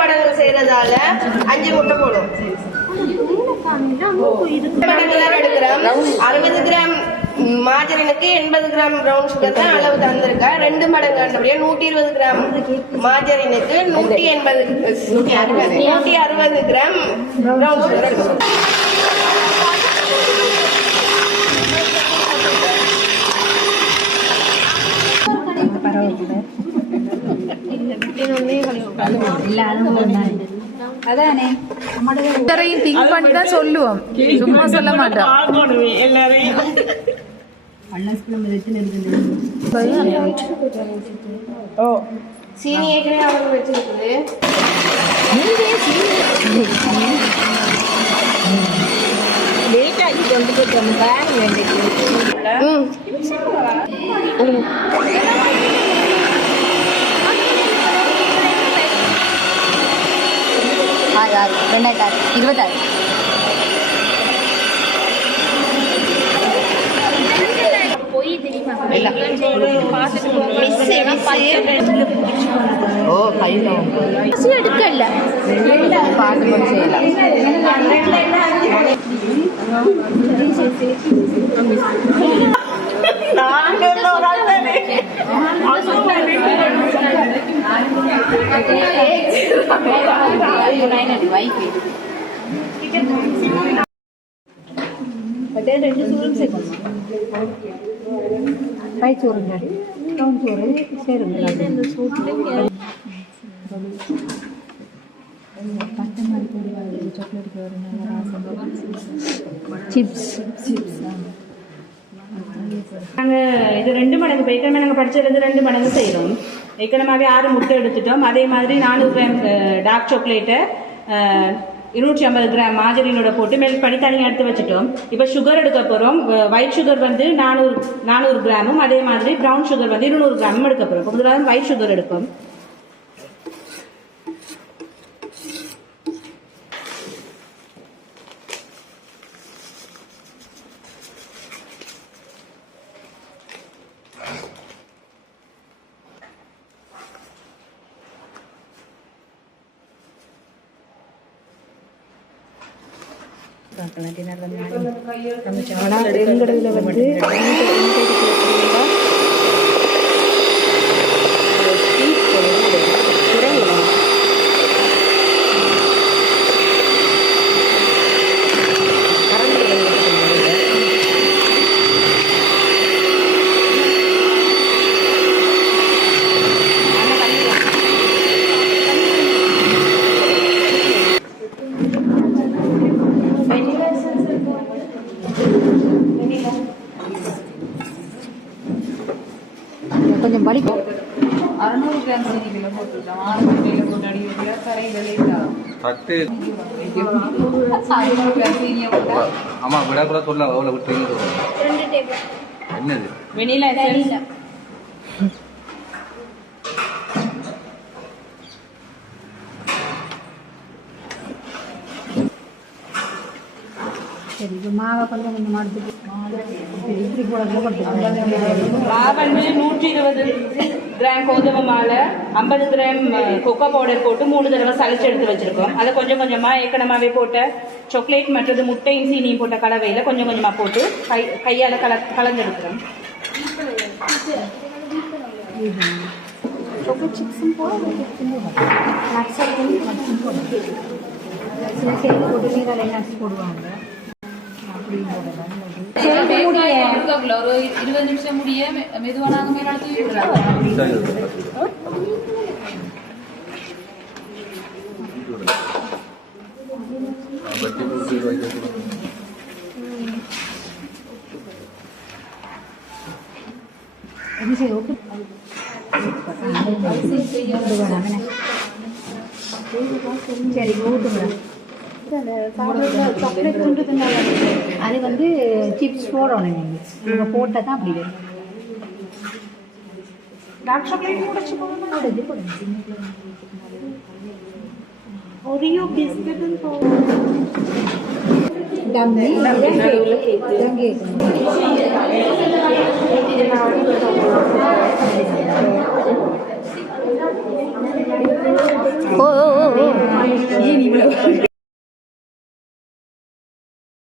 மடங்கு செய்யறதால 5 முட்டை போடும். 60 கிராம் மாஜரினுக்கு 80 கிராம் பிரவுன் சுகர் தான் அளவு தந்திருக்கா. 2 மடங்கு ஆண்டபடியா 120 கிராம் மாஜரினுக்கு 160 கிராம் பிரவுன் சுகர். அதானே எல்லாரையும் திங்க் பண்ணி தான் சொல்லுவோம், சும்மா சொல்ல மாட்டோம். சீனி ஏற்கனவே அவங்க வச்சிருக்குது. லேட் ஆகி கொண்டு போயிட்டு பேங்க் வேண்டியது. ஆறு 2026 போய் தெரியுமா எடுக்கல பாட்டு கொண்டு செய்யலாம். ചോറുണ്ട് ചോറ് ചേരുണ്ട് ചോക്ലേറ്റ് சிப்ஸ் நாங்கள் இது 2 மடங்கு இப்போ ஏற்கனவே நாங்கள் படித்தது 2 மடங்கு செய்கிறோம். ஏற்கனவே 6 முட்டை எடுத்துட்டோம். அதே மாதிரி 400 கிராம் டார்க் சாக்லேட்டை 250 கிராம் மாஜரினோட போட்டு மெல்ட் பண்ணி தனியாக எடுத்து வச்சுட்டோம். இப்போ சுகர் எடுக்க போகிறோம். ஒயிட் சுகர் வந்து 400 கிராமும், அதே மாதிரி ப்ரௌன் சுகர் வந்து 200 கிராமும் எடுக்க போகிறோம். இப்போ முதலாவது ஒயிட் சுகர் எடுப்போம். எங்கடல வந்து கொஞ்சம் வலிக்கும். 600 கிராம் சீனியில் போட்டுருக்கோம். 600 கிலோ போட்டு அடிக்கிறதுல கரைகளே ஆமா விட கூட சொல்ல அவ்வளோ விட்டு என்னது வெனிலா சரி. இப்போ மாவை கொஞ்சம் கொஞ்சம் எடுத்துட்டு இப்படி போட மாவு வந்து 120 கிராம் கோதுமை மாலை, 50 கிராம் கொக்கோ பவுடர் போட்டு 3 தடவை சளிச்சு எடுத்து வச்சிருக்கோம். அதை கொஞ்சம் கொஞ்சமாக ஏற்கனவே போட்ட சாக்லேட் மற்றது முட்டையும் சீனியும் போட்ட கலவையில் கொஞ்சம் கொஞ்சமாக போட்டு கையால் கலந்தெடுக்கிறோம். சிப்ஸும் போடுவாங்க, சில சேர்ந்து போட்டு நீராலே நட்ஸ் போடுவாங்க. ஒரு 20 நிமிஷம் முடிய மெதுவானாக மேல சரி ஊட்டுங்க. அது வந்து சிப்ஸ் போடணும். நீங்கள் போட்டால் தான் அப்படி வரும். டார்க் சாக்லேட் முடிச்சு போடுங்க. ஒரியோ பிஸ்கட் டம்மி ஓ ஓ